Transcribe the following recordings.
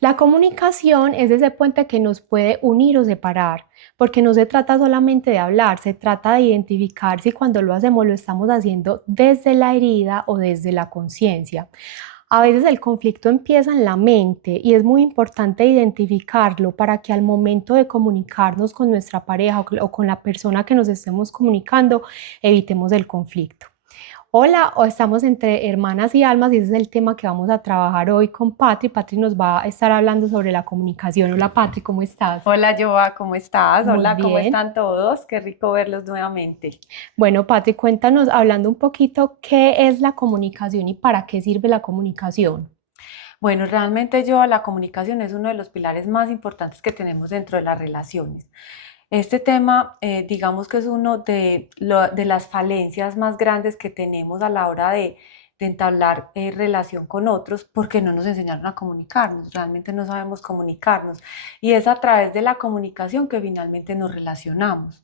La comunicación es ese puente que nos puede unir o separar, porque no se trata solamente de hablar, se trata de identificar si cuando lo hacemos lo estamos haciendo desde la herida o desde la conciencia. A veces el conflicto empieza en la mente y es muy importante identificarlo para que al momento de comunicarnos con nuestra pareja o con la persona que nos estemos comunicando, evitemos el conflicto. Hola, o estamos entre hermanas y almas y ese es el tema que vamos a trabajar hoy con Patri. Patri nos va a estar hablando sobre la comunicación. Hola Patri, ¿cómo estás? Hola Joa, ¿cómo estás? Muy Hola, ¿cómo bien. están todos? Qué rico verlos nuevamente. Bueno, Patri, cuéntanos hablando un poquito qué es la comunicación y para qué sirve la comunicación. Bueno, realmente Joa, la comunicación es uno de los pilares más importantes que tenemos dentro de las relaciones. Este tema, digamos que es uno de las falencias más grandes que tenemos a la hora de entablar relación con otros porque no nos enseñaron a comunicarnos, realmente no sabemos comunicarnos y es a través de la comunicación que finalmente nos relacionamos.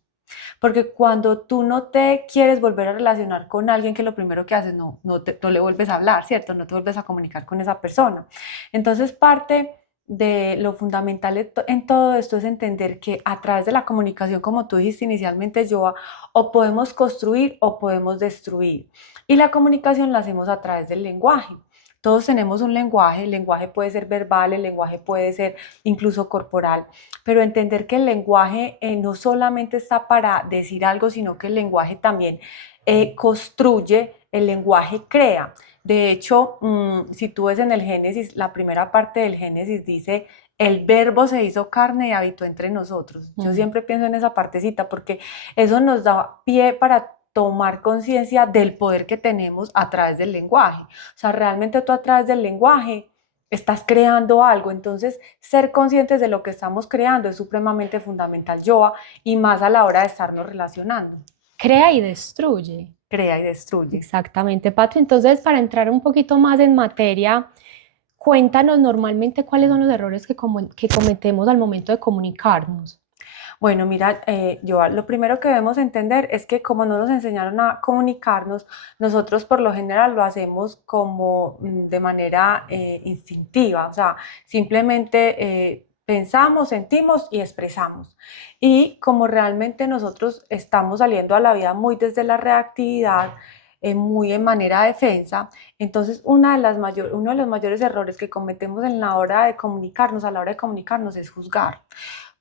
Porque cuando tú no te quieres volver a relacionar con alguien, que lo primero que haces, no le vuelves a hablar, ¿cierto? No te vuelves a comunicar con esa persona. Entonces, parte de lo fundamental en todo esto es entender que a través de la comunicación, como tú dijiste inicialmente, Joa, o podemos construir o podemos destruir. Y la comunicación la hacemos a través del lenguaje. Todos tenemos un lenguaje, el lenguaje puede ser verbal, el lenguaje puede ser incluso corporal, pero entender que el lenguaje no solamente está para decir algo, sino que el lenguaje también construye, el lenguaje crea. De hecho, si tú ves en el Génesis, la primera parte del Génesis dice, el verbo se hizo carne y habitó entre nosotros. Yo Mm. siempre pienso en esa partecita porque eso nos da pie para tomar conciencia del poder que tenemos a través del lenguaje. O sea, realmente tú a través del lenguaje estás creando algo, entonces ser conscientes de lo que estamos creando es supremamente fundamental, Joa, y más a la hora de estarnos relacionando. Crea y destruye. Crea y destruye. Exactamente, Patri. Entonces, para entrar un poquito más en materia, cuéntanos normalmente cuáles son los errores que cometemos al momento de comunicarnos. Bueno, mira, Joa, lo primero que debemos entender es que como no nos enseñaron a comunicarnos, nosotros por lo general lo hacemos como de manera instintiva, o sea, simplemente pensamos, sentimos y expresamos. Y como realmente nosotros estamos saliendo a la vida muy desde la reactividad, muy en manera de defensa, entonces uno de los mayores errores que cometemos en la hora de comunicarnos, a la hora de comunicarnos, es juzgar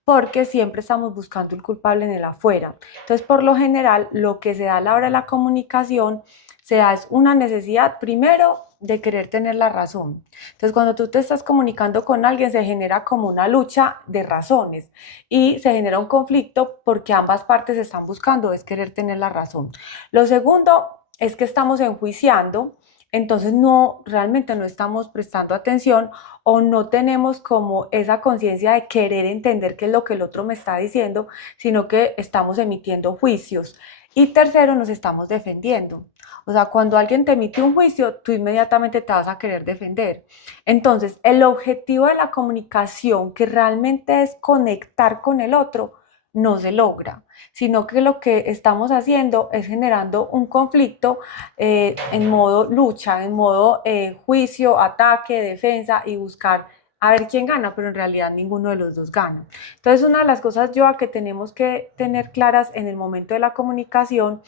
porque siempre estamos buscando el culpable en el afuera. Entonces, por lo general, lo que se da a la hora de la comunicación, se da es una necesidad primero de querer tener la razón. Entonces, cuando tú te estás comunicando con alguien, se genera como una lucha de razones y se genera un conflicto porque ambas partes están buscando es querer tener la razón. Lo segundo es que estamos enjuiciando, entonces no, realmente no estamos prestando atención o no tenemos como esa conciencia de querer entender qué es lo que el otro me está diciendo, sino que estamos emitiendo juicios. Y tercero, nos estamos defendiendo. O sea, cuando alguien te emite un juicio, tú inmediatamente te vas a querer defender. Entonces, el objetivo de la comunicación, que realmente es conectar con el otro, no se logra, sino que lo que estamos haciendo es generando un conflicto en modo lucha, en modo juicio, ataque, defensa y buscar a ver quién gana, pero en realidad ninguno de los dos gana. Entonces, una de las cosas, Joa, que tenemos que tener claras en el momento de la comunicación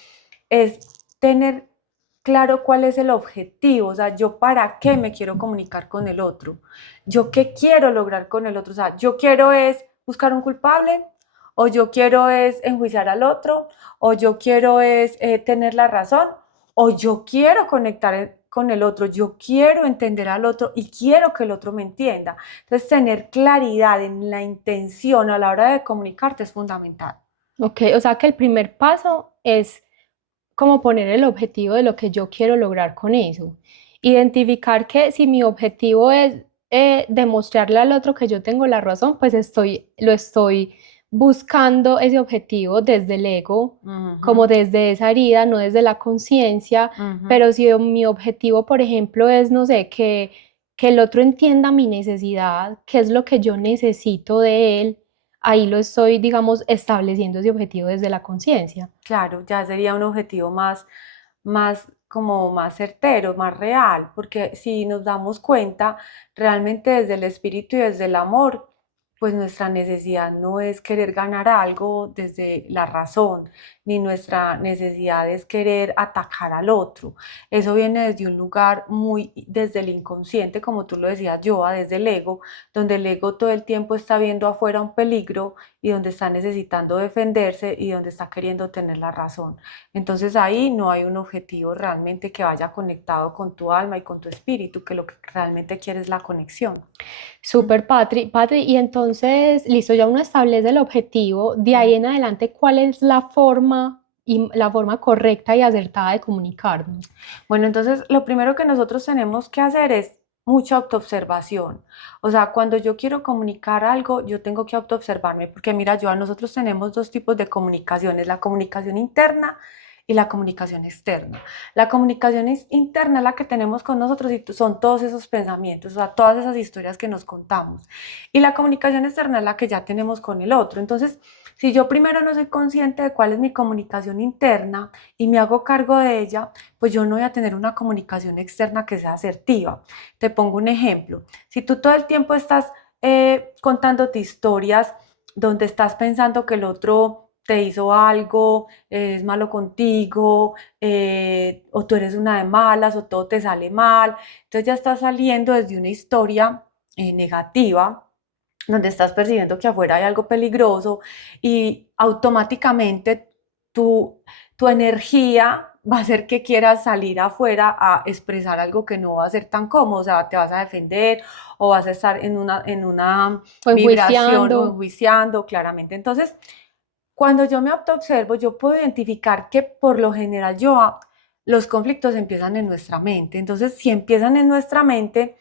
es tener claro cuál es el objetivo, o sea, yo para qué me quiero comunicar con el otro, yo qué quiero lograr con el otro, o sea, yo quiero es buscar un culpable, o yo quiero es enjuiciar al otro, o yo quiero es tener la razón, o yo quiero conectar con el otro, yo quiero entender al otro y quiero que el otro me entienda. Entonces, tener claridad en la intención a la hora de comunicarte es fundamental. Ok, o sea que el primer paso es como poner el objetivo de lo que yo quiero lograr con eso. Identificar que si mi objetivo es demostrarle al otro que yo tengo la razón, pues lo estoy buscando ese objetivo desde el ego, Uh como -huh, desde esa herida, no desde la conciencia, uh -huh. pero si mi objetivo, por ejemplo, es, no sé, que el otro entienda mi necesidad, qué es lo que yo necesito de él, ahí lo estoy, digamos, estableciendo ese objetivo desde la conciencia. Claro, ya sería un objetivo más como más certero, más real, porque si nos damos cuenta, realmente desde el espíritu y desde el amor, pues nuestra necesidad no es querer ganar algo desde la razón, ni nuestra necesidad es querer atacar al otro. Eso viene desde un lugar muy, desde el inconsciente, como tú lo decías, Joa, desde el ego, donde el ego todo el tiempo está viendo afuera un peligro y donde está necesitando defenderse y donde está queriendo tener la razón. Entonces ahí no hay un objetivo realmente que vaya conectado con tu alma y con tu espíritu, que lo que realmente quieres es la conexión. Súper, Patri. Y entonces, listo, ya uno establece el objetivo. De ahí en adelante, ¿cuál es la forma y la forma correcta y acertada de comunicarnos? Bueno, entonces lo primero que nosotros tenemos que hacer es mucha autoobservación. O sea, cuando yo quiero comunicar algo, yo tengo que autoobservarme, porque mira, yo, nosotros tenemos dos tipos de comunicaciones, la comunicación interna y la comunicación externa. La comunicación interna es la que tenemos con nosotros y son todos esos pensamientos, o sea, todas esas historias que nos contamos. Y la comunicación externa es la que ya tenemos con el otro. Entonces, si yo primero no soy consciente de cuál es mi comunicación interna y me hago cargo de ella, pues yo no voy a tener una comunicación externa que sea asertiva. Te pongo un ejemplo. Si tú todo el tiempo estás contándote historias donde estás pensando que el otro te hizo algo, es malo contigo, o tú eres una de malas, o todo te sale mal, entonces ya estás saliendo desde una historia negativa, donde estás percibiendo que afuera hay algo peligroso y automáticamente tu energía va a hacer que quieras salir afuera a expresar algo que no va a ser tan cómodo, o sea, te vas a defender o vas a estar en una O vibración o enjuiciando. enjuiciando claramente. Entonces, cuando yo me autoobservo, yo puedo identificar que por lo general los conflictos empiezan en nuestra mente. Entonces, si empiezan en nuestra mente,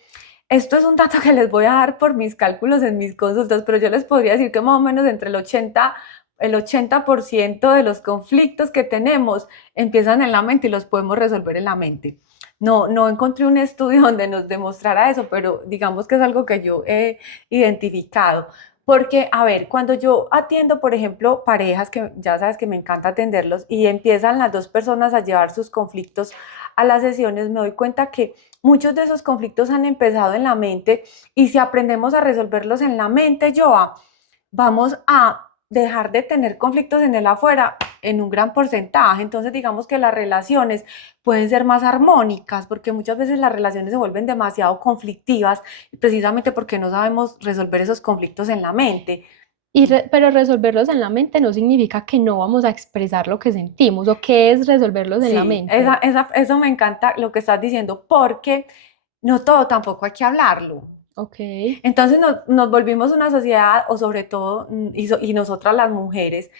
esto es un dato que les voy a dar por mis cálculos en mis consultas, pero yo les podría decir que más o menos entre el 80% de los conflictos que tenemos empiezan en la mente y los podemos resolver en la mente. No, no encontré un estudio donde nos demostrara eso, pero digamos que es algo que yo he identificado. Porque, a ver, cuando yo atiendo, por ejemplo, parejas que ya sabes que me encanta atenderlos y empiezan las dos personas a llevar sus conflictos a las sesiones, me doy cuenta que muchos de esos conflictos han empezado en la mente y si aprendemos a resolverlos en la mente, Joa, vamos a dejar de tener conflictos en el afuera en un gran porcentaje. Entonces, digamos que las relaciones pueden ser más armónicas, porque muchas veces las relaciones se vuelven demasiado conflictivas, precisamente porque no sabemos resolver esos conflictos en la mente. Pero resolverlos en la mente no significa que no vamos a expresar lo que sentimos. ¿O qué es resolverlos en la Sí, mente? eso me encanta lo que estás diciendo, porque no todo tampoco hay que hablarlo. Ok. Entonces nos volvimos una sociedad, o sobre todo, y nosotras las mujeres,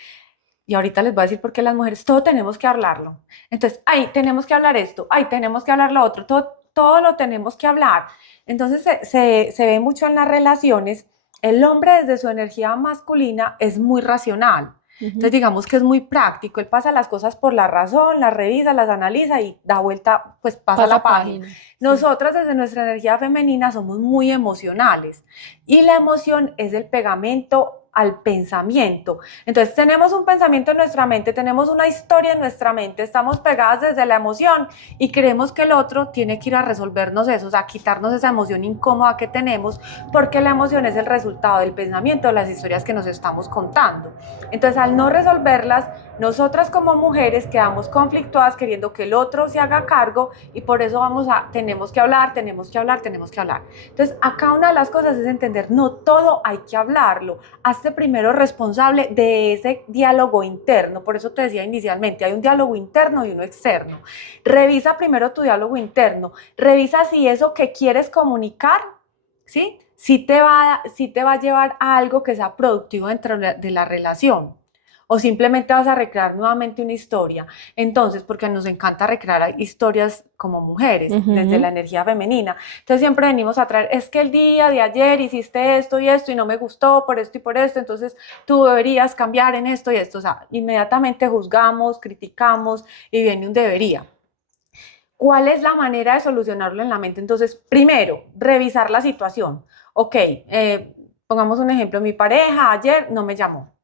y ahorita les voy a decir por qué las mujeres, todo tenemos que hablarlo. Entonces, ay, tenemos que hablar esto, ay, tenemos que hablar lo otro, todo lo tenemos que hablar. Entonces se ve mucho en las relaciones, el hombre desde su energía masculina es muy racional. Entonces Ujú. digamos que es muy práctico, él pasa las cosas por la razón, las revisa, las analiza y da vuelta, pues pasa la Pasa página. página. Sí. Nosotras desde nuestra energía femenina somos muy emocionales y la emoción es el pegamento al pensamiento. Entonces tenemos un pensamiento en nuestra mente, tenemos una historia en nuestra mente, estamos pegadas desde la emoción y creemos que el otro tiene que ir a resolvernos eso, o sea, quitarnos esa emoción incómoda que tenemos, porque la emoción es el resultado del pensamiento, de las historias que nos estamos contando. Entonces, al no resolverlas, nosotras como mujeres quedamos conflictuadas queriendo que el otro se haga cargo y por eso tenemos que hablar, tenemos que hablar, tenemos que hablar. Entonces, acá una de las cosas es entender, no todo hay que hablarlo. Hazte primero responsable de ese diálogo interno. Por eso te decía inicialmente, hay un diálogo interno y uno externo. Revisa primero tu diálogo interno. Revisa si eso que quieres comunicar, ¿sí? Si te va a llevar a algo que sea productivo dentro de la relación o simplemente vas a recrear nuevamente una historia. Entonces, porque nos encanta recrear historias como mujeres, desde la Ujú. energía femenina. Entonces siempre venimos a traer, es que el día de ayer hiciste esto y no me gustó por esto y por esto, entonces tú deberías cambiar en esto y esto. O sea, inmediatamente juzgamos, criticamos y viene un debería. ¿Cuál es la manera de solucionarlo en la mente? Entonces, primero, revisar la situación. Ok, pongamos un ejemplo, mi pareja ayer no me llamó.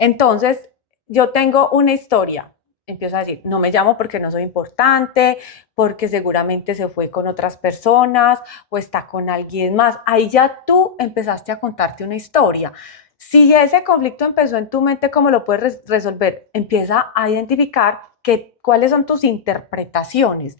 Entonces, yo tengo una historia. empiezo a decir, no me llamo porque no soy importante, porque seguramente se fue con otras personas o está con alguien más. Ahí ya tú empezaste a contarte una historia. Si ese conflicto empezó en tu mente, ¿cómo lo puedes resolver? Empieza a identificar cuáles son tus interpretaciones.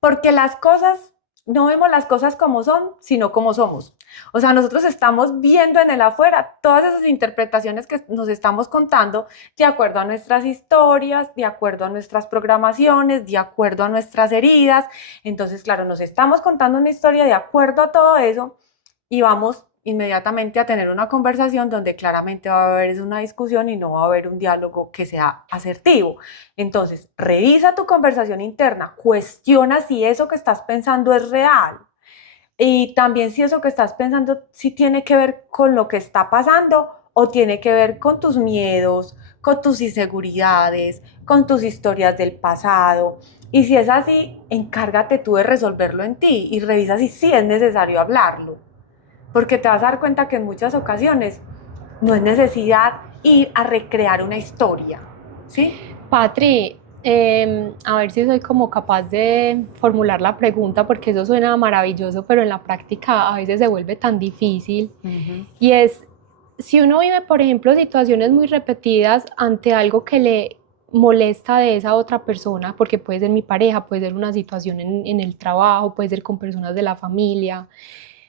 Porque las cosas, no vemos las cosas como son, sino como somos. O sea, nosotros estamos viendo en el afuera todas esas interpretaciones que nos estamos contando de acuerdo a nuestras historias, de acuerdo a nuestras programaciones, de acuerdo a nuestras heridas. Entonces, claro, nos estamos contando una historia de acuerdo a todo eso y vamos inmediatamente a tener una conversación donde claramente va a haber una discusión y no va a haber un diálogo que sea asertivo. Entonces, revisa tu conversación interna, cuestiona si eso que estás pensando es real y también si eso que estás pensando si tiene que ver con lo que está pasando o tiene que ver con tus miedos, con tus inseguridades, con tus historias del pasado. Y si es así, encárgate tú de resolverlo en ti y revisa si sí es necesario hablarlo, porque te vas a dar cuenta que en muchas ocasiones no es necesidad ir a recrear una historia, ¿sí? Patri, a ver si soy como capaz de formular la pregunta, porque eso suena maravilloso, pero en la práctica a veces se vuelve tan difícil. Y es, si uno vive, por ejemplo, situaciones muy repetidas ante algo que le molesta de esa otra persona, porque puede ser mi pareja, puede ser una situación en el trabajo, puede ser con personas de la familia.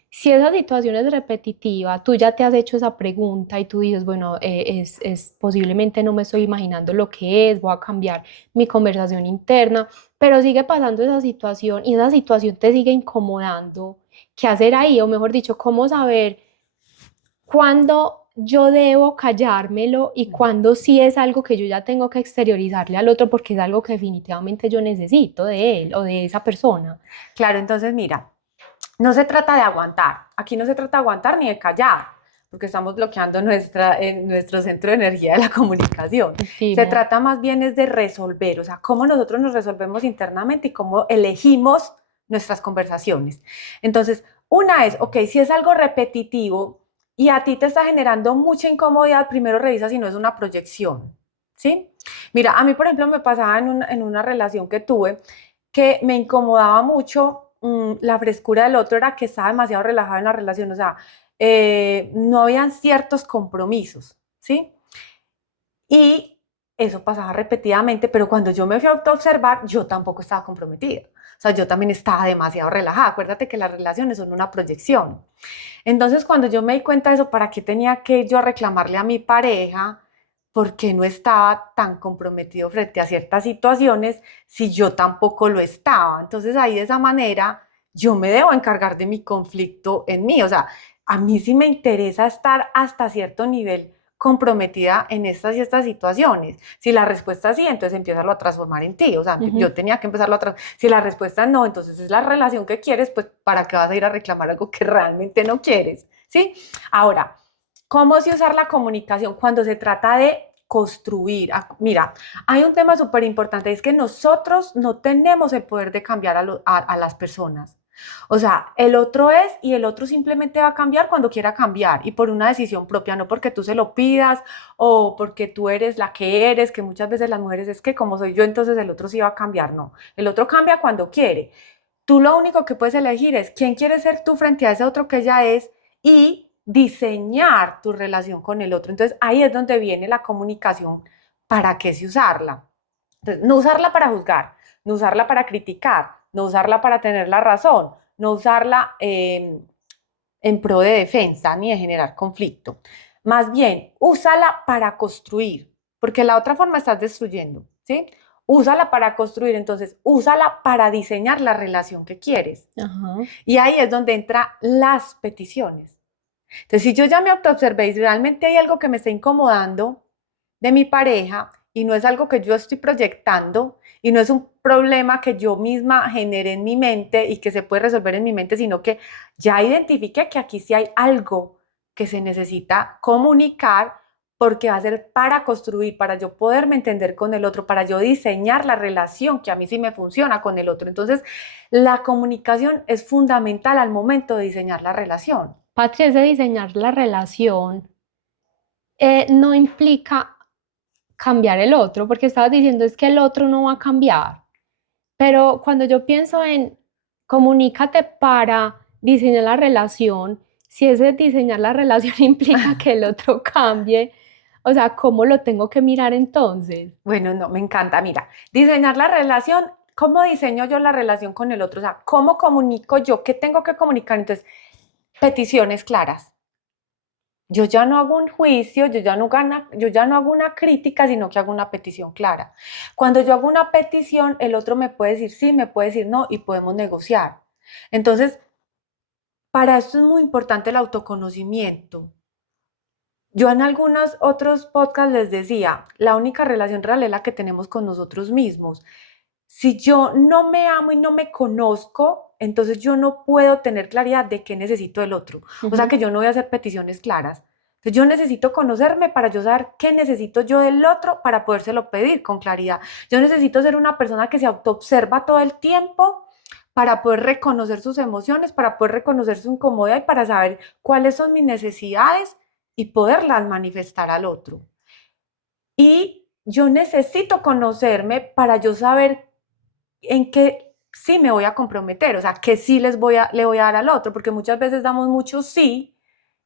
Si esa situación es repetitiva, tú ya te has hecho esa pregunta y tú dices, bueno, posiblemente no me estoy imaginando lo que es, voy a cambiar mi conversación interna, pero sigue pasando esa situación y esa situación te sigue incomodando. ¿Qué hacer ahí? O mejor dicho, ¿cómo saber cuándo yo debo callármelo y cuándo sí es algo que yo ya tengo que exteriorizarle al otro porque es algo que definitivamente yo necesito de él o de esa persona? Claro, entonces mira, no se trata de aguantar, aquí no se trata de aguantar ni de callar, porque estamos bloqueando nuestro centro de energía de la comunicación. Se Timo. trata más bien es de resolver, o sea, cómo nosotros nos resolvemos internamente y cómo elegimos nuestras conversaciones. Entonces, una es, ok, si es algo repetitivo y a ti te está generando mucha incomodidad, primero revisa si no es una proyección, ¿sí? Mira, a mí, por ejemplo, me pasaba en una relación que tuve que me incomodaba mucho la frescura del otro, era que estaba demasiado relajado en la relación, o sea, no habían ciertos compromisos, ¿sí? Y eso pasaba repetidamente, pero cuando yo me fui a autoobservar, yo tampoco estaba comprometida. O sea, yo también estaba demasiado relajada. Acuérdate que las relaciones son una proyección. Entonces, cuando yo me di cuenta de eso, ¿para qué tenía que yo reclamarle a mi pareja? ¿Por qué no estaba tan comprometido frente a ciertas situaciones si yo tampoco lo estaba? Entonces, ahí de esa manera, yo me debo encargar de mi conflicto en mí. O sea, a mí sí me interesa estar hasta cierto nivel comprometida en estas y estas situaciones. Si la respuesta es sí, entonces empieza a transformar en ti. O sea, yo tenía que empezarlo a transformar. Si la respuesta es no, entonces es la relación que quieres, pues ¿para qué vas a ir a reclamar algo que realmente no quieres? ¿Sí? Ahora, ¿cómo se usar la comunicación cuando se trata de construir? Mira, hay un tema súper importante, es que nosotros no tenemos el poder de cambiar a las personas. O sea, el otro es y el otro simplemente va a cambiar cuando quiera cambiar y por una decisión propia, no porque tú se lo pidas o porque tú eres la que eres, que muchas veces las mujeres es que como soy yo, entonces el otro sí va a cambiar. No, el otro cambia cuando quiere. Tú lo único que puedes elegir es quién quieres ser tú frente a ese otro que ya es y diseñar tu relación con el otro. Entonces ahí es donde viene la comunicación, para qué se usarla. Entonces, no usarla para juzgar, no usarla para criticar, no usarla para tener la razón, no usarla en pro de defensa ni de generar conflicto. Más bien, úsala para construir, porque la otra forma estás destruyendo, ¿sí? Úsala para construir, entonces úsala para diseñar la relación que quieres. Ajá. Y ahí es donde entran las peticiones. Entonces, si yo ya me autoobservé y realmente hay algo que me está incomodando de mi pareja y no es algo que yo estoy proyectando y no es un problema que yo misma generé en mi mente y que se puede resolver en mi mente, sino que ya identifiqué que aquí sí hay algo que se necesita comunicar porque va a ser para construir, para yo poderme entender con el otro, para yo diseñar la relación que a mí sí me funciona con el otro. Entonces, la comunicación es fundamental al momento de diseñar la relación. Patria, es de diseñar la relación, no implica cambiar el otro, porque estabas diciendo es que el otro no va a cambiar. Pero cuando yo pienso en comunícate para diseñar la relación, si ese diseñar la relación implica que el otro cambie, o sea, ¿cómo lo tengo que mirar entonces? Bueno, no, me encanta. Mira, diseñar la relación, ¿cómo diseño yo la relación con el otro? O sea, ¿cómo comunico yo? ¿Qué tengo que comunicar? Entonces, peticiones claras. Yo ya no hago un juicio, yo ya no hago una crítica, sino que hago una petición clara. Cuando yo hago una petición, el otro me puede decir sí, me puede decir no y podemos negociar. Entonces, para esto es muy importante el autoconocimiento. Yo en algunos otros podcasts les decía, la única relación real es la que tenemos con nosotros mismos. Si yo no me amo y no me conozco, entonces yo no puedo tener claridad de qué necesito del otro. O sea que yo no voy a hacer peticiones claras. Entonces yo necesito conocerme para yo saber qué necesito yo del otro para podérselo pedir con claridad. Yo necesito ser una persona que se autoobserva todo el tiempo para poder reconocer sus emociones, para poder reconocer su incomodidad y para saber cuáles son mis necesidades y poderlas manifestar al otro. Y yo necesito conocerme para yo saber en qué sí me voy a comprometer, o sea, qué sí le voy a dar al otro, porque muchas veces damos mucho sí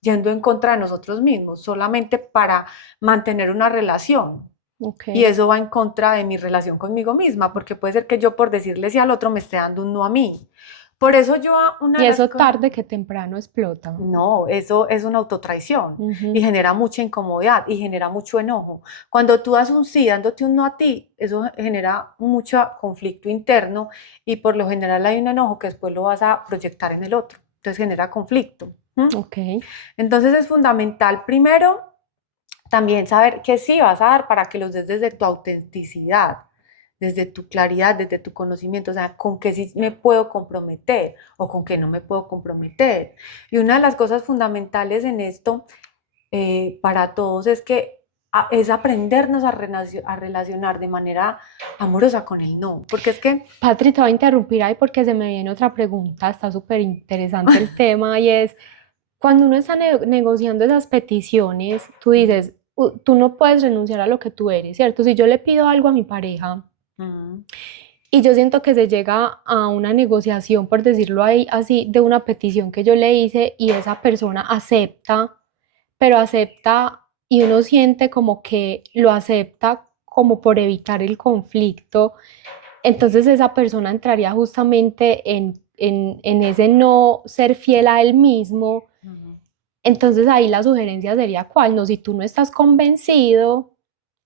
yendo en contra de nosotros mismos, solamente para mantener una relación. Y Ok. eso va en contra de mi relación conmigo misma, porque puede ser que yo por decirle sí al otro me esté dando un no a mí. Por eso yo, una Y de las eso cosas, tarde que temprano explota. no, eso es una autotraición y Ujú. genera mucha incomodidad y genera mucho enojo. Cuando tú das un sí dándote un no a ti, eso genera mucho conflicto interno y por lo general hay un enojo que después lo vas a proyectar en el otro. Entonces genera conflicto. Ok. Entonces es fundamental primero también saber qué sí vas a dar para que los des desde tu autenticidad, desde tu claridad, desde tu conocimiento, o sea, con qué sí me puedo comprometer o con qué no me puedo comprometer. Y una de las cosas fundamentales en esto para todos es que es aprendernos a relacionar de manera amorosa con el no, porque es que, Patri, te voy a interrumpir ahí porque se me viene otra pregunta, está súper interesante el tema y es, cuando uno está negociando esas peticiones, tú dices, tú no puedes renunciar a lo que tú eres, ¿cierto? Si yo le pido algo a mi pareja mm, y yo siento que se llega a una negociación, por decirlo ahí así, de una petición que yo le hice y esa persona acepta, pero acepta y uno siente como que lo acepta como por evitar el conflicto, entonces esa persona entraría justamente en ese no ser fiel a él mismo. mm, Entonces ahí la sugerencia sería cuál, no, si tú no estás convencido,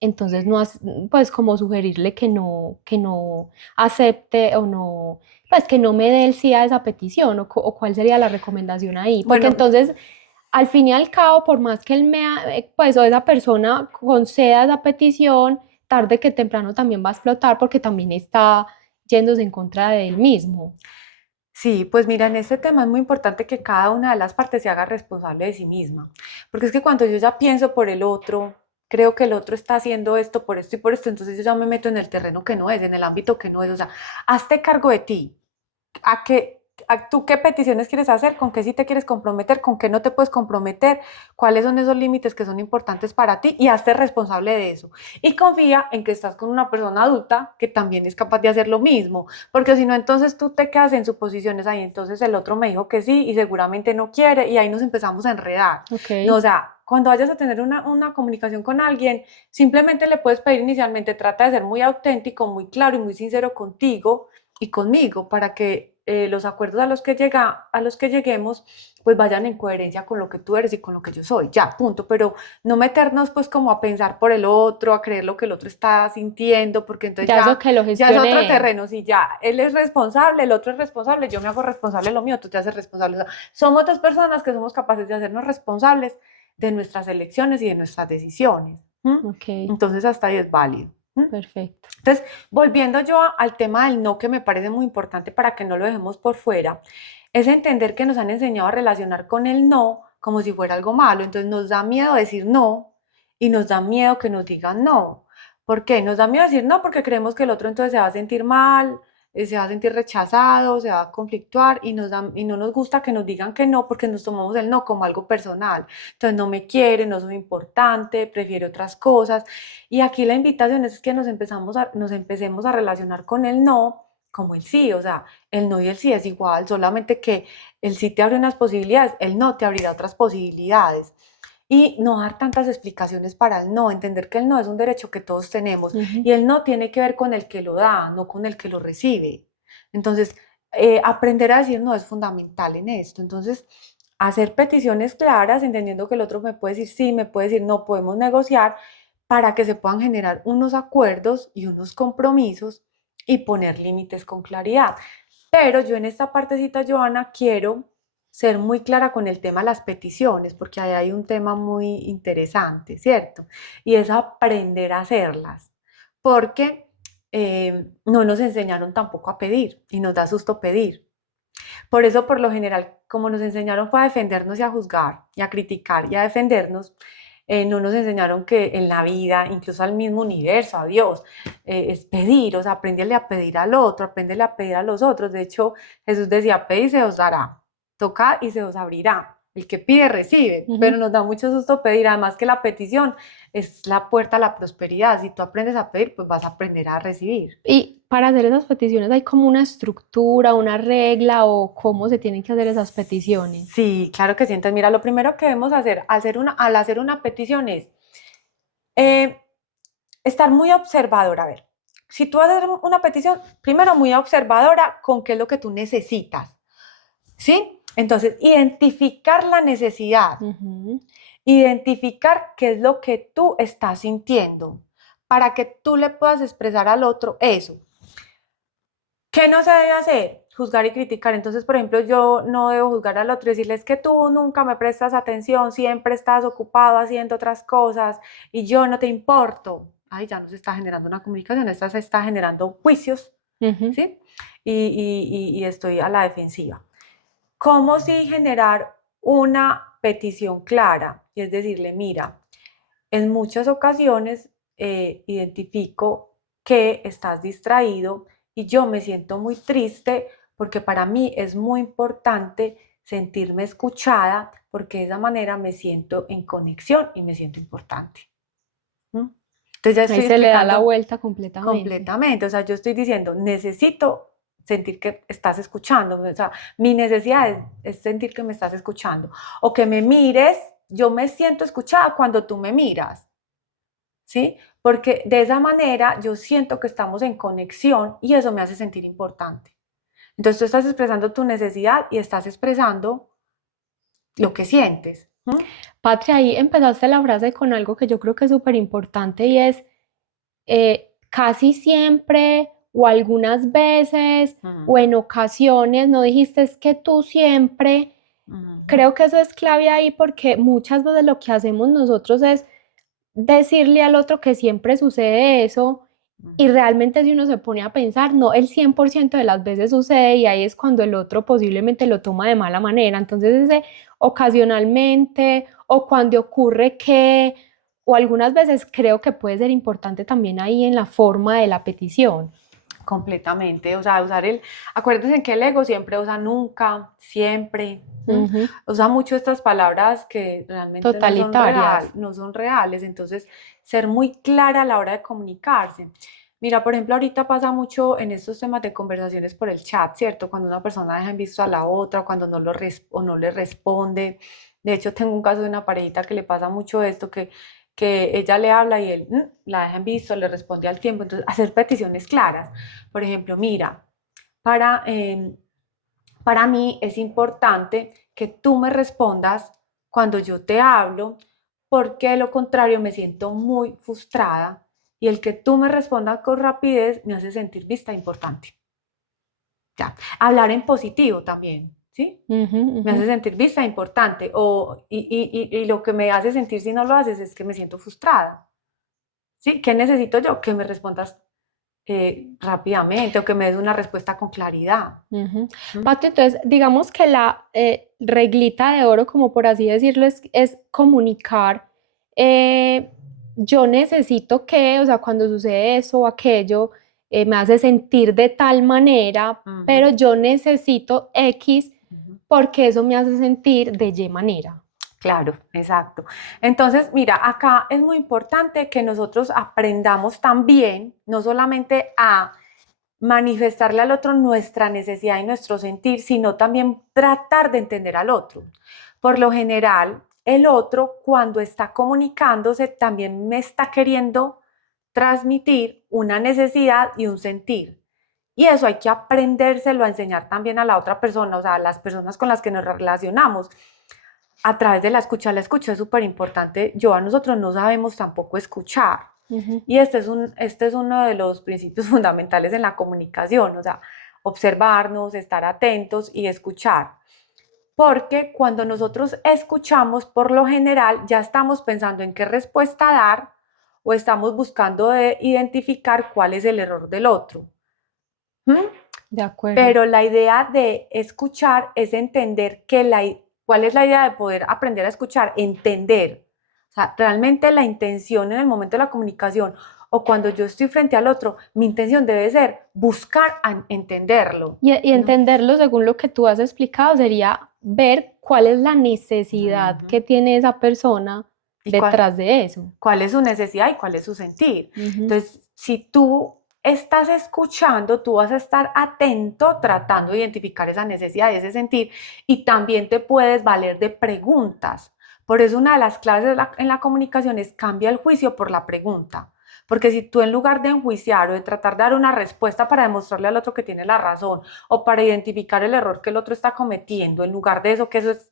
entonces no has, pues como sugerirle que no acepte o no, pues que no me dé el sí a esa petición o cuál sería la recomendación ahí, porque bueno, entonces al fin y al cabo, por más que él pues o esa persona conceda esa petición, tarde que temprano también va a explotar porque también está yéndose en contra de él mismo. sí, pues mira, en este tema es muy importante que cada una de las partes se haga responsable de sí misma, porque es que cuando yo ya pienso por el otro, creo que el otro está haciendo esto por esto y por esto, entonces yo ya me meto en el terreno que no es, en el ámbito que no es, o sea, hazte cargo de ti, a qué, tú qué peticiones quieres hacer, con qué sí te quieres comprometer, con qué no te puedes comprometer, cuáles son esos límites que son importantes para ti y hazte responsable de eso. Y confía en que estás con una persona adulta que también es capaz de hacer lo mismo, porque si no, entonces tú te quedas en suposiciones ahí, entonces el otro me dijo que sí y seguramente no quiere y ahí nos empezamos a enredar. Ok, No, o sea, cuando vayas a tener una comunicación con alguien, simplemente le puedes pedir inicialmente, trata de ser muy auténtico, muy claro y muy sincero contigo y conmigo para que los acuerdos a los que lleguemos pues vayan en coherencia con lo que tú eres y con lo que yo soy, ya, punto, pero no meternos pues como a pensar por el otro, a creer lo que el otro está sintiendo, porque entonces ya eso que lo ya es otro gestione él. terreno, si ya él es responsable, el otro es responsable, yo me hago responsable de lo mío, tú te haces responsable, o sea, somos dos personas que somos capaces de hacernos responsables de nuestras elecciones y de nuestras decisiones. ¿Mm? Ok, Entonces hasta ahí es válido. ¿Mm? perfecto. Entonces, volviendo yo al tema del no, que me parece muy importante para que no lo dejemos por fuera, es entender que nos han enseñado a relacionar con el no como si fuera algo malo. Entonces nos da miedo decir no y nos da miedo que nos digan no. ¿Por qué? Nos da miedo decir no porque creemos que el otro entonces se va a sentir mal, se va a sentir rechazado, se va a conflictuar y no nos gusta que nos digan que no porque nos tomamos el no como algo personal. Entonces no me quiere, no soy importante, prefiere otras cosas. Y aquí la invitación es que nos empecemos a relacionar con el no como el sí, o sea, el no y el sí es igual, solamente que el sí te abre unas posibilidades, el no te abrirá otras posibilidades. Y no dar tantas explicaciones para el no, entender que el no es un derecho que todos tenemos y el no tiene que ver con el que lo da, no con el que lo recibe. Entonces, aprender a decir no es fundamental en esto. Entonces, hacer peticiones claras, entendiendo que el otro me puede decir sí, me puede decir no, podemos negociar para que se puedan generar unos acuerdos y unos compromisos y poner límites con claridad. Pero yo en esta partecita, Joana, quiero ser muy clara con el tema de las peticiones, porque ahí hay un tema muy interesante, ¿cierto? Y es aprender a hacerlas, porque no nos enseñaron tampoco a pedir y nos da susto pedir. Por eso, por lo general, como nos enseñaron fue a defendernos y a juzgar y a criticar y a defendernos, no nos enseñaron que en la vida, incluso al mismo universo, a Dios, es pedir, o sea, apréndele a pedir al otro, apréndele a pedir a los otros. De hecho, Jesús decía, pedid y se os dará, tocad y se os abrirá. El que pide recibe, pero nos da mucho susto pedir, además que la petición es la puerta a la prosperidad. Si tú aprendes a pedir, pues vas a aprender a recibir. Y para hacer esas peticiones hay como una estructura, una regla o cómo se tienen que hacer esas peticiones. Sí, claro que sí. Entonces, mira, lo primero que debemos hacer al hacer una petición es eh, estar muy observadora. A ver, si tú haces una petición, primero muy observadora con qué es lo que tú necesitas, ¿sí? Entonces, identificar la necesidad, identificar qué es lo que tú estás sintiendo, para que tú le puedas expresar al otro eso. ¿Qué no se debe hacer? Juzgar y criticar. Entonces, por ejemplo, yo no debo juzgar al otro y decirle, es que tú nunca me prestas atención, siempre estás ocupado haciendo otras cosas y yo no te importo. Ay, ya no se está generando una comunicación, esta se está generando juicios, ¿sí? Y estoy a la defensiva. ¿Cómo sí generar una petición clara? Y es decirle, mira, en muchas ocasiones identifico que estás distraído y yo me siento muy triste porque para mí es muy importante sentirme escuchada porque de esa manera me siento en conexión y me siento importante. ¿Mm? Entonces ya Ahí estoy se le da la explicando vuelta completamente. completamente, o sea, yo estoy diciendo, necesito sentir que estás escuchando, o sea, mi necesidad es sentir que me estás escuchando o que me mires, yo me siento escuchada cuando tú me miras. ¿Sí? Porque de esa manera yo siento que estamos en conexión y eso me hace sentir importante. Entonces tú estás expresando tu necesidad y estás expresando lo que sientes. ¿Mm? Patria, ahí empezaste la frase con algo que yo creo que es súper importante y es casi siempre o algunas veces o en ocasiones, no dijiste es que tú siempre, creo que eso es clave ahí porque muchas veces lo que hacemos nosotros es decirle al otro que siempre sucede eso y realmente si uno se pone a pensar, no, el 100% de las veces sucede y ahí es cuando el otro posiblemente lo toma de mala manera. Entonces ese ocasionalmente o cuando ocurre que, o algunas veces creo que puede ser importante también ahí en la forma de la petición. Completamente, o sea, acuérdense que el ego siempre usa nunca, siempre, usa mucho estas palabras que realmente Totalitarias. no son reales, entonces ser muy clara a la hora de comunicarse. Mira, por ejemplo, ahorita pasa mucho en estos temas de conversaciones por el chat, ¿cierto? Cuando una persona deja en visto a la otra, cuando o no le responde. De hecho, tengo un caso de una parejita que le pasa mucho esto, que ella le habla y él la deja en visto, le responde al tiempo. Entonces, hacer peticiones claras. Por ejemplo, mira, para, eh, para mí es importante que tú me respondas cuando yo te hablo, porque de lo contrario me siento muy frustrada y el que tú me respondas con rapidez me hace sentir vista e importante. Ya. Hablar en positivo también, ¿sí? Me hace sentir vista e importante. Y lo que me hace sentir si no lo haces es que me siento frustrada. ¿Sí? ¿Qué necesito yo? Que me respondas rápidamente o que me des una respuesta con claridad. Pati, entonces digamos que la reglita de oro, como por así decirlo, es comunicar. Yo necesito que, o sea, cuando sucede eso o aquello, me hace sentir de tal manera, pero yo necesito X porque eso me hace sentir de Y manera. Claro, exacto. Entonces, mira, acá es muy importante que nosotros aprendamos también, no solamente a manifestarle al otro nuestra necesidad y nuestro sentir, sino también tratar de entender al otro. Por lo general, el otro, cuando está comunicándose, también me está queriendo transmitir una necesidad y un sentir. Y eso hay que aprendérselo a enseñar también a la otra persona, o sea, a las personas con las que nos relacionamos a través de la escucha. La escucha es súper importante. Nosotros no sabemos tampoco escuchar. Y este es uno de los principios fundamentales en la comunicación, o sea, observarnos, estar atentos y escuchar. Porque cuando nosotros escuchamos, por lo general, ya estamos pensando en qué respuesta dar o estamos buscando identificar cuál es el error del otro. De acuerdo. Pero la idea de escuchar es entender cuál es la idea de poder aprender a escuchar, entender. O sea, realmente la intención en el momento de la comunicación o cuando yo estoy frente al otro, mi intención debe ser buscar entenderlo. Y entenderlo, según lo que tú has explicado, sería ver cuál es la necesidad que tiene esa persona detrás de eso. ¿Cuál es su necesidad y cuál es su sentir? Entonces, si tú estás escuchando, tú vas a estar atento tratando de identificar esa necesidad y ese sentir, y también te puedes valer de preguntas. Por eso una de las claves en la comunicación es cambia el juicio por la pregunta. Porque si tú en lugar de enjuiciar o de tratar de dar una respuesta para demostrarle al otro que tiene la razón o para identificar el error que el otro está cometiendo, en lugar de eso, que eso es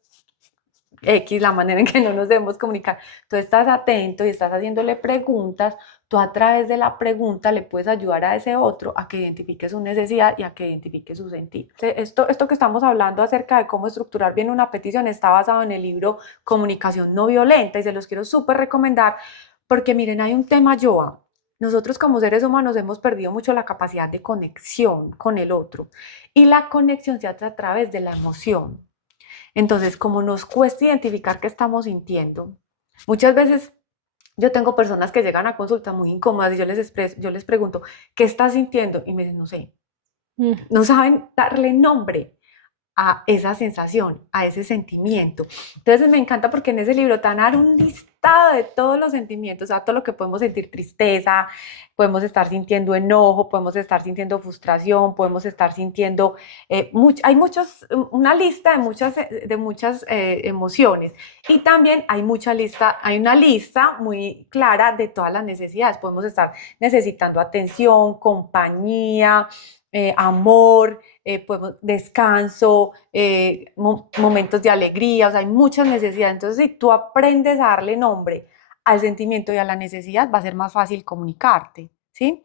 X, la manera en que no nos debemos comunicar, tú estás atento y estás haciéndole preguntas, tú a través de la pregunta le puedes ayudar a ese otro a que identifique su necesidad y a que identifique su sentir. Esto que estamos hablando acerca de cómo estructurar bien una petición está basado en el libro Comunicación no violenta y se los quiero súper recomendar porque miren, hay un tema, Joa. Nosotros como seres humanos hemos perdido mucho la capacidad de conexión con el otro y la conexión se hace a través de la emoción. Entonces, como nos cuesta identificar qué estamos sintiendo, muchas veces yo tengo personas que llegan a consulta muy incómodas y yo les pregunto, ¿qué estás sintiendo? Y me dicen, no sé, no saben darle nombre a esa sensación, a ese sentimiento. Entonces me encanta porque en ese libro te van a dar un listado de todos los sentimientos, o sea, todo lo que podemos sentir: tristeza, podemos estar sintiendo enojo, podemos estar sintiendo frustración, podemos estar sintiendo, hay una lista de muchas emociones y también hay una lista muy clara de todas las necesidades. Podemos estar necesitando atención, compañía, amor, descanso, momentos de alegría, o sea, hay muchas necesidades. Entonces, si tú aprendes a darle nombre al sentimiento y a la necesidad, va a ser más fácil comunicarte, ¿sí?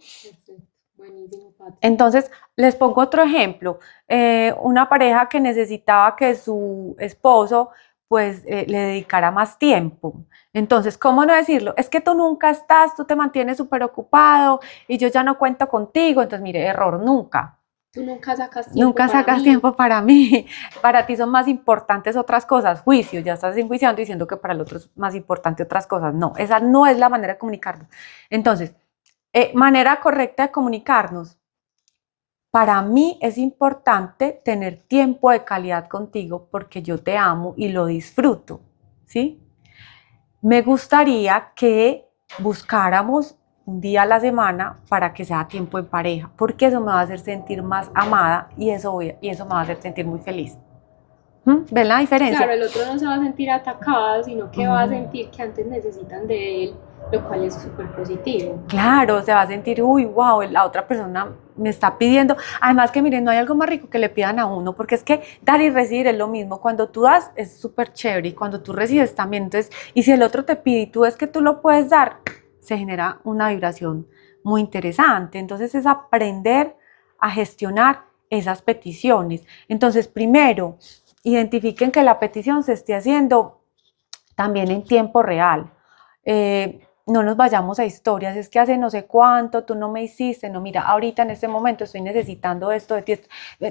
Buenísimo, Pati. Entonces, les pongo otro ejemplo. Una pareja que necesitaba que su esposo pues le dedicara más tiempo. Entonces, ¿cómo no decirlo? Es que tú nunca estás, tú te mantienes súper ocupado y yo ya no cuento contigo. Entonces, mire, error, nunca. Tú nunca sacas tiempo Nunca para sacas mí. tiempo para mí. Para ti son más importantes otras cosas. Juicio, ya estás enjuiciando diciendo que para el otro es más importante otras cosas. No, esa no es la manera de comunicarnos. Entonces, manera correcta de comunicarnos. Para mí es importante tener tiempo de calidad contigo porque yo te amo y lo disfruto, ¿sí? Me gustaría que buscáramos un día a la semana para que sea tiempo en pareja, porque eso me va a hacer sentir más amada y eso me va a hacer sentir muy feliz. ¿Ven la diferencia? Claro, el otro no se va a sentir atacado, sino que va a sentir que antes necesitan de él, lo cual es súper positivo. Claro, se va a sentir, uy, wow, la otra persona me está pidiendo. Además que miren, no hay algo más rico que le pidan a uno, porque es que dar y recibir es lo mismo. Cuando tú das es súper chévere y cuando tú recibes también. Entonces, y si el otro te pide y tú ves que tú lo puedes dar, se genera una vibración muy interesante. Entonces es aprender a gestionar esas peticiones. Entonces, primero, identifiquen que la petición se esté haciendo también en tiempo real. No nos vayamos a historias, es que hace no sé cuánto, tú no me hiciste, no, mira, ahorita en este momento estoy necesitando esto de ti.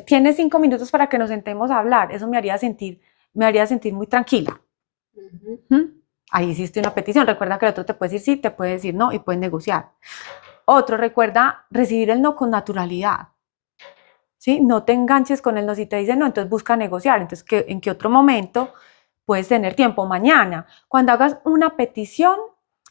Tienes 5 minutos para que nos sentemos a hablar, eso me haría sentir muy tranquila. Ahí hiciste una petición, recuerda que el otro te puede decir sí, te puede decir no y pueden negociar. Otro, recuerda recibir el no con naturalidad. ¿Sí? No te enganches con el no. Si te dicen no, entonces busca negociar. Entonces, ¿en qué otro momento puedes tener tiempo? Mañana. Cuando hagas una petición,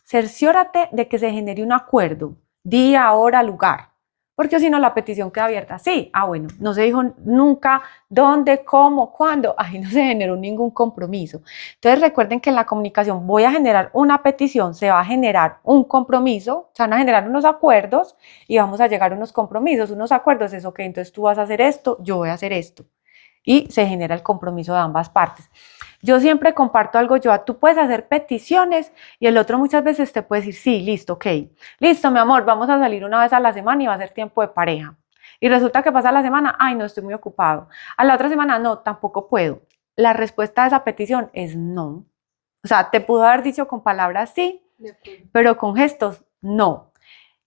cerciórate de que se genere un acuerdo. Día, hora, lugar. Porque si no, la petición queda abierta. Sí, bueno, no se dijo nunca dónde, cómo, cuándo. Ahí no se generó ningún compromiso. Entonces recuerden que en la comunicación voy a generar una petición, se va a generar un compromiso, se van a generar unos acuerdos y vamos a llegar a unos compromisos, unos acuerdos. Es ok, entonces tú vas a hacer esto, yo voy a hacer esto. Y se genera el compromiso de ambas partes. Yo siempre comparto algo, tú puedes hacer peticiones y el otro muchas veces te puede decir, sí, listo, ok, listo, mi amor, vamos a salir una vez a la semana y va a ser tiempo de pareja. Y resulta que pasa la semana, ay, no, estoy muy ocupado. A la otra semana, no, tampoco puedo. La respuesta a esa petición es no. O sea, te pudo haber dicho con palabras sí, pero con gestos no.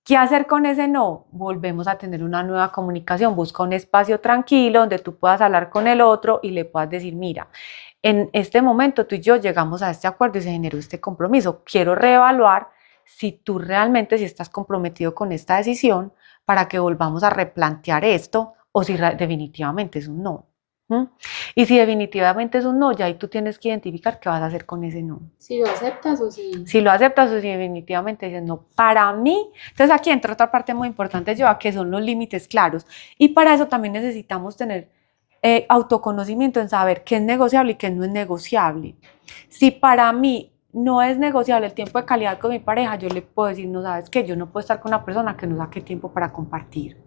¿Qué hacer con ese no? Volvemos a tener una nueva comunicación. Busca un espacio tranquilo donde tú puedas hablar con el otro y le puedas decir, mira, en este momento tú y yo llegamos a este acuerdo y se generó este compromiso. Quiero reevaluar si tú realmente si estás comprometido con esta decisión para que volvamos a replantear esto o si definitivamente es un no. ¿Mm? Y si definitivamente es un no, ya ahí tú tienes que identificar qué vas a hacer con ese no. Si lo aceptas o si... Si lo aceptas o si definitivamente dices no. Para mí, entonces aquí entra otra parte muy importante, Joa, que son los límites claros. Y para eso también necesitamos tener autoconocimiento en saber qué es negociable y qué no es negociable. Si para mí no es negociable el tiempo de calidad con mi pareja, yo le puedo decir, no sabes qué, yo no puedo estar con una persona que no saque tiempo para compartir.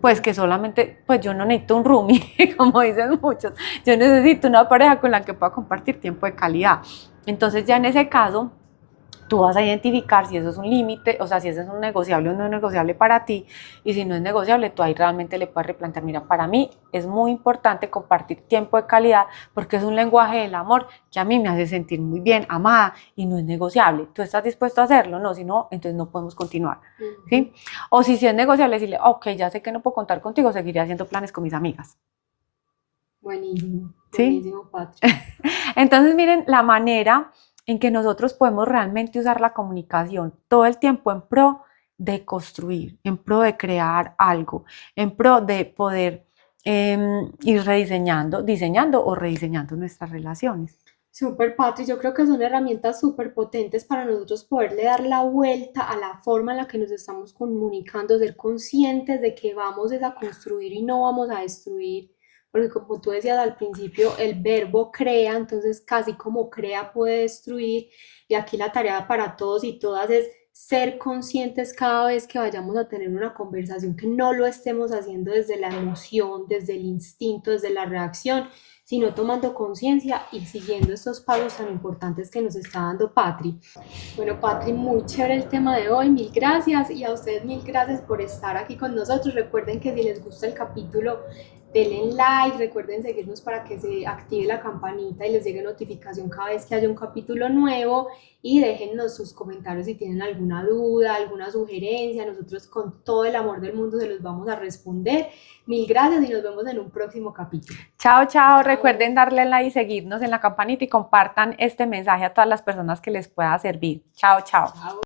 Pues que solamente, pues yo no necesito un roomie, como dicen muchos, yo necesito una pareja con la que pueda compartir tiempo de calidad. Entonces ya en ese caso, tú vas a identificar si eso es un límite, o sea, si eso es un negociable o no negociable para ti, y si no es negociable, tú ahí realmente le puedes replantear, mira, para mí es muy importante compartir tiempo de calidad porque es un lenguaje del amor que a mí me hace sentir muy bien, amada, y no es negociable. ¿Tú estás dispuesto a hacerlo? No, si no, entonces no podemos continuar, ¿sí? O si es negociable, decirle, ok, ya sé que no puedo contar contigo, seguiré haciendo planes con mis amigas. Buenísimo, ¿Sí? buenísimo, Patri. Entonces, miren la manera en que nosotros podemos realmente usar la comunicación todo el tiempo en pro de construir, en pro de crear algo, en pro de poder ir diseñando o rediseñando nuestras relaciones. Súper, Patri, yo creo que son herramientas súper potentes para nosotros poderle dar la vuelta a la forma en la que nos estamos comunicando, ser conscientes de que vamos a construir y no vamos a destruir, porque como tú decías al principio, el verbo crea, entonces casi como crea puede destruir, y aquí la tarea para todos y todas es ser conscientes cada vez que vayamos a tener una conversación, que no lo estemos haciendo desde la emoción, desde el instinto, desde la reacción, sino tomando conciencia y siguiendo estos pasos tan importantes que nos está dando Patri. Bueno, Patri, muy chévere el tema de hoy, mil gracias, y a ustedes mil gracias por estar aquí con nosotros. Recuerden que si les gusta el capítulo, denle like, recuerden seguirnos para que se active la campanita y les llegue notificación cada vez que haya un capítulo nuevo, y déjennos sus comentarios si tienen alguna duda, alguna sugerencia. Nosotros con todo el amor del mundo se los vamos a responder. Mil gracias y nos vemos en un próximo capítulo. Chao, chao. Recuerden darle like y seguirnos en la campanita y compartan este mensaje a todas las personas que les pueda servir. Chao, chao.